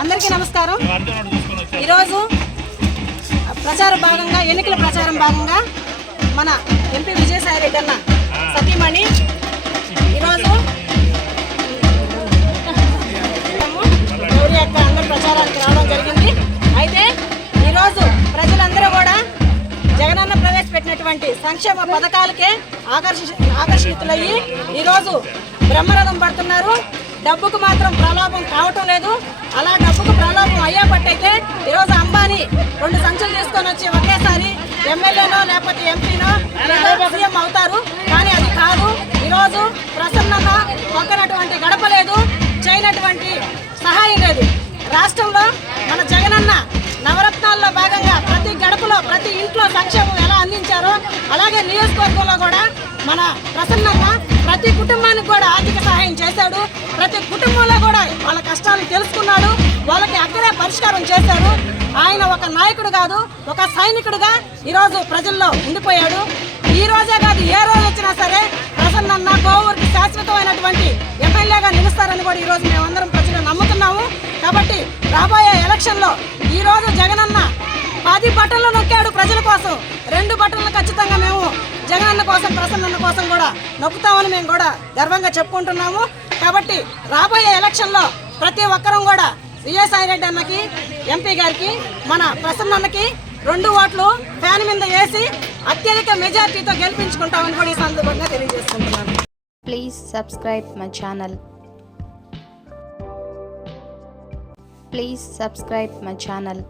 అందరికీ నమస్కారం. ఈరోజు ప్రచార భాగంగా ఎన్నికల ప్రచారం భాగంగా మన ఎంపీ విజయసాయి రెడ్డి అన్న సతీమణి ఈరోజు గౌరీ అక్క అందరూ ప్రచారానికి రావడం జరిగింది. అయితే ఈరోజు ప్రజలందరూ కూడా జగనన్న ప్రవేశపెట్టినటువంటి సంక్షేమ పథకాలకే ఆకర్షితులయ్యి ఈరోజు బ్రహ్మరథం పడుతున్నారు. డబ్బుకు మాత్రం ప్రలోభం కావటం లేదు. అలా డబ్బుకు ప్రలోభం అయ్యేపట్టయితే ఈరోజు అంబానీ 2 సంచులు తీసుకొని వచ్చి ఒకేసారి ఎమ్మెల్యేనో లేకపోతే ఎంపీనో సీఎం అవుతారు. కానీ అది కాదు. ఈరోజు ప్రసన్నన్న ఒక్కనటువంటి గడప లేదు, చేయనటువంటి సహాయం లేదు. రాష్ట్రంలో మన జగనన్న నవరత్నాల్లో భాగంగా ప్రతి గడపలో ప్రతి ఇంట్లో సంక్షేమం ఎలా అందించారో అలాగే నియోజకవర్గంలో కూడా మన ప్రసన్నన్న ప్రతి కుటుంబానికి కూడా ఆర్థిక సహాయం చేశాడు. ప్రతి కుటుంబంలో కూడా వాళ్ళ కష్టాలను తెలుసుకున్నాడు, వాళ్ళకి అక్కడే పరిష్కారం చేశాడు. ఆయన ఒక నాయకుడు కాదు, ఒక సైనికుడిగా ఈరోజు ప్రజల్లో ఉండిపోయాడు. ఈ రోజే కాదు, ఏ రోజు వచ్చినా సరే ప్రసన్నన్న కోవూరుకి శాశ్వతమైనటువంటి ఎమ్మెల్యేగా నిలుస్తారని కూడా ఈరోజు మేమందరం ప్రజలు నమ్ముతున్నాము. కాబట్టి రాబోయే ఎలక్షన్లో ఈరోజు జగనన్న 10 బటన్లు నొక్కాడు ప్రజల కోసం. 2 బటన్లు ఖచ్చితంగా మేము జగనన్న కోసం ప్రసన్నన్న కోసం కూడా నొక్కుతామని మేము కూడా గర్వంగా చెప్పుకుంటున్నాము. కాబట్టి రాబోయే ఎలక్షన్లో ప్రతి ఒక్కరం కూడా విజయసాయి రెడ్డి అన్నకి, ఎంపీ గారికి, మన ప్రసన్నన్నకి 2 ఓట్లు ఫ్యాన్ మీద వేసి అత్యధిక మెజార్టీతో గెలిపించుకుంటామని కూడా ఈ సందర్భంగా తెలియజేసుకుంటున్నాను. Please subscribe my channel. Please subscribe my channel.